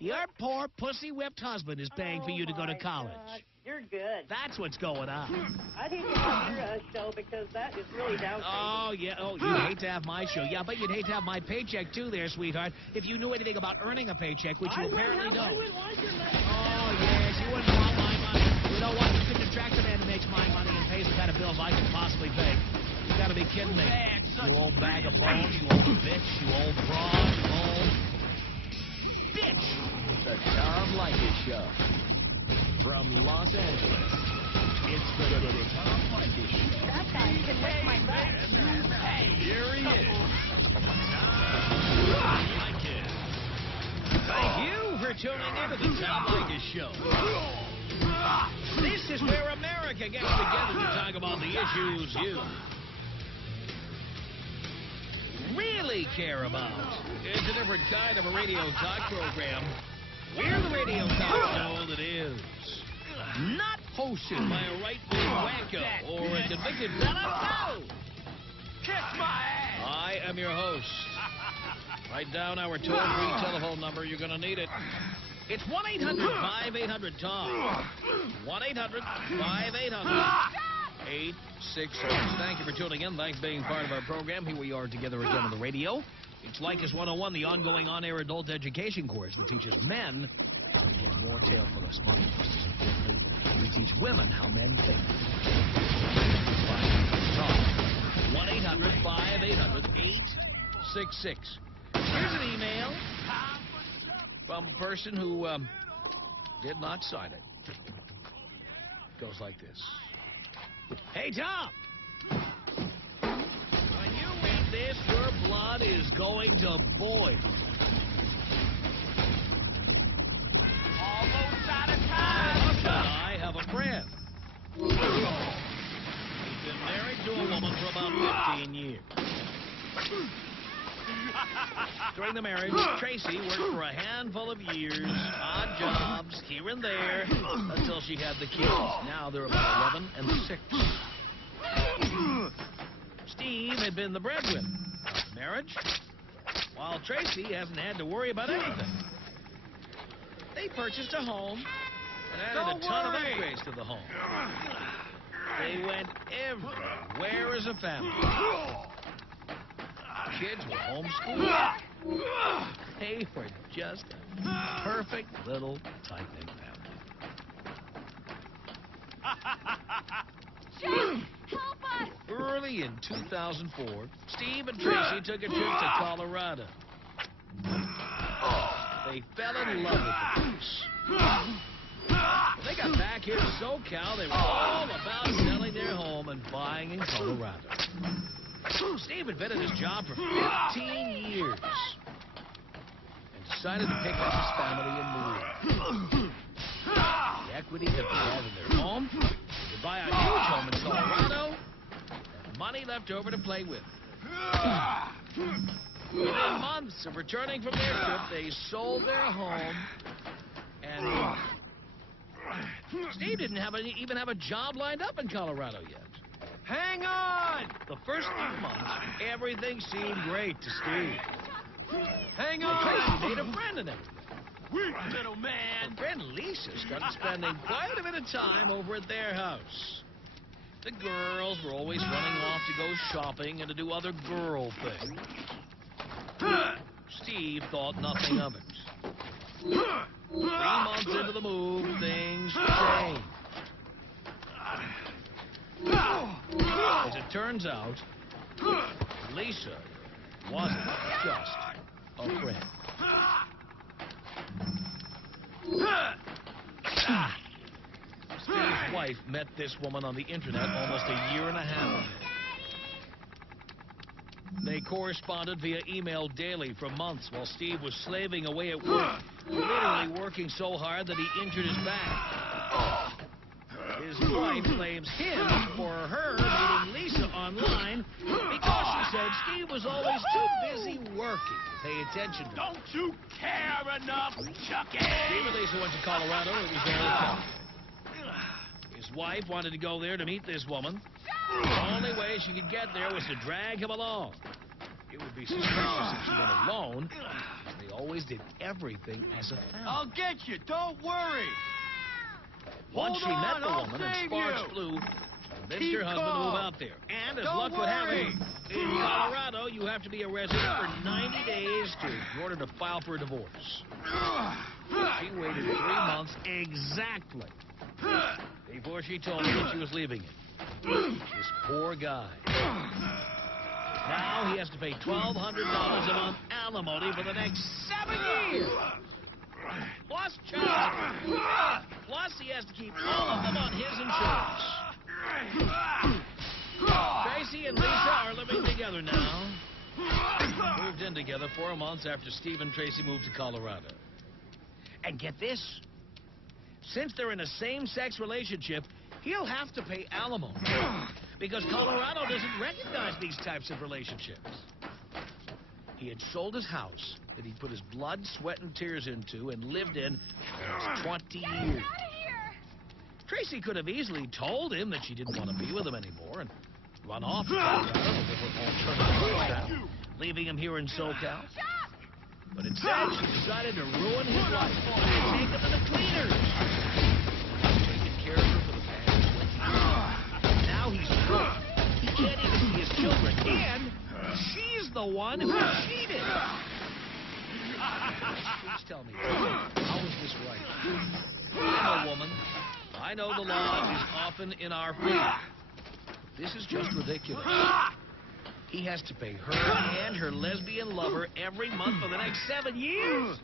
Your poor pussy-whipped husband is paying for you to go to college. God. You're good. That's what's going on. I'd hate to have your show because that is really down. Oh, yeah. Oh, you'd hate to have my show. Yeah, but you'd hate to have my paycheck, too, there, sweetheart, if you knew anything about earning a paycheck, which you apparently don't. I wouldn't want your money. Oh, yes, you wouldn't want my money. You know what? You couldn't attract a man who makes my money and pays the kind of bills I can possibly pay. You gotta be kidding me. You old bag of bones, you old bitch, you old broad, you old bitch. The Tom Leykis Show. From Los Angeles, it's the Tom Leykis Show. That guy can lick my butt. Hey, here he is. Tom Leykis. Thank you for tuning in to the Tom Leykis Show. This is where America gets together to talk about the issues you really care about. It's a different kind of a radio talk program. We're the radio talk show that is not hosted by a right-wing wacko or a convicted felon. No! Kiss my ass. I am your host. Write down our toll-free telephone number. You're going to need it. It's 1-800-5800-TOM. 1-800-5800-866. Thank you for tuning in. Thanks for being part of our program. Here we are together again on the radio. It's Leykis 101, the ongoing on-air adult education course that teaches men how to get more tail for less money. We teach women how men think. 1-800-5800-866. Here's an email from a person who did not sign it. It goes like this. Hey, Tom! When you read this, your blood is going to boil. Almost out of My time. husband and I have a friend. He's been married to a woman for about 15 years. During the marriage, Tracy worked for a handful of years, odd jobs here and there, until she had the kids. Now they're about 11 and 6. Steve had been the breadwinner of the marriage, while Tracy hasn't had to worry about anything. They purchased a home and added a ton of upgrades to the home. They went everywhere as a family. Kids were homeschooled. They were just a perfect little tight-knit family. Help us! Early in 2004, Steve and Tracy took a trip to Colorado. They fell in love with the place. When they got back here to SoCal, they were all about selling their home and buying in Colorado. Steve had been at his job for 15 years and decided to pick up his family and move. The equity that they had in their home, to buy a huge home in Colorado, and money left over to play with. Within months of returning from their trip, they sold their home, and Steve didn't even have a job lined up in Colorado yet. Hang on. The first few months, everything seemed great to Steve. Hang Tracy on. made a friend and everything. Weak little man. Her friend Lisa started spending quite a bit of time over at their house. The girls were always running off to go shopping and to do other girl things. Steve thought nothing of it. 3 months into the move, things changed. As it turns out, Lisa wasn't just a friend. Steve's wife met this woman on the internet almost a year and a half ago. They corresponded via email daily for months while Steve was slaving away at work, literally working so hard that he injured his back. His wife blames him for her meeting Lisa online because she said Steve was always too busy working to pay attention to her. Don't you care enough, Chucky? Steve and Lisa went to Colorado. It was their account. His wife wanted to go there to meet this woman. The only way she could get there was to drag him along. It would be suspicious if she went alone, because they always did everything as a family. I'll get you. Don't worry. Once Hold she met on, the I'll woman and save sparks you. flew, convinced Keep her husband to move calm. out there. And as Don't luck would have it, worry. in Colorado, you have to be a resident for 90 days in order to file for a divorce. She waited 3 months exactly before she told me that she was leaving him. This poor guy. Now he has to pay $1,200 a month alimony for the next 7 years. Plus child support. Plus he has to keep all of them on his insurance. Tracy and Lisa are living together now. Moved in together 4 months after Steve and Tracy moved to Colorado. And get this. Since they're in a same-sex relationship, he'll have to pay alimony because Colorado doesn't recognize these types of relationships. He had sold his house that he put his blood, sweat, and tears into and lived in for 20 years. Tracy could have easily told him that she didn't want to be with him anymore and run off to Colorado with an alternative lifestyle, leaving him here in SoCal. But instead, she decided to ruin his life and take him to the cleaners. Taking care of her for the past 20 years. Now he's broke. He can't even see his children. And she's the one who cheated. Please tell me, how is this right? I'm a woman. I know the law is often in our favor. This is just ridiculous. He has to pay her and her lesbian lover every month for the next 7 years.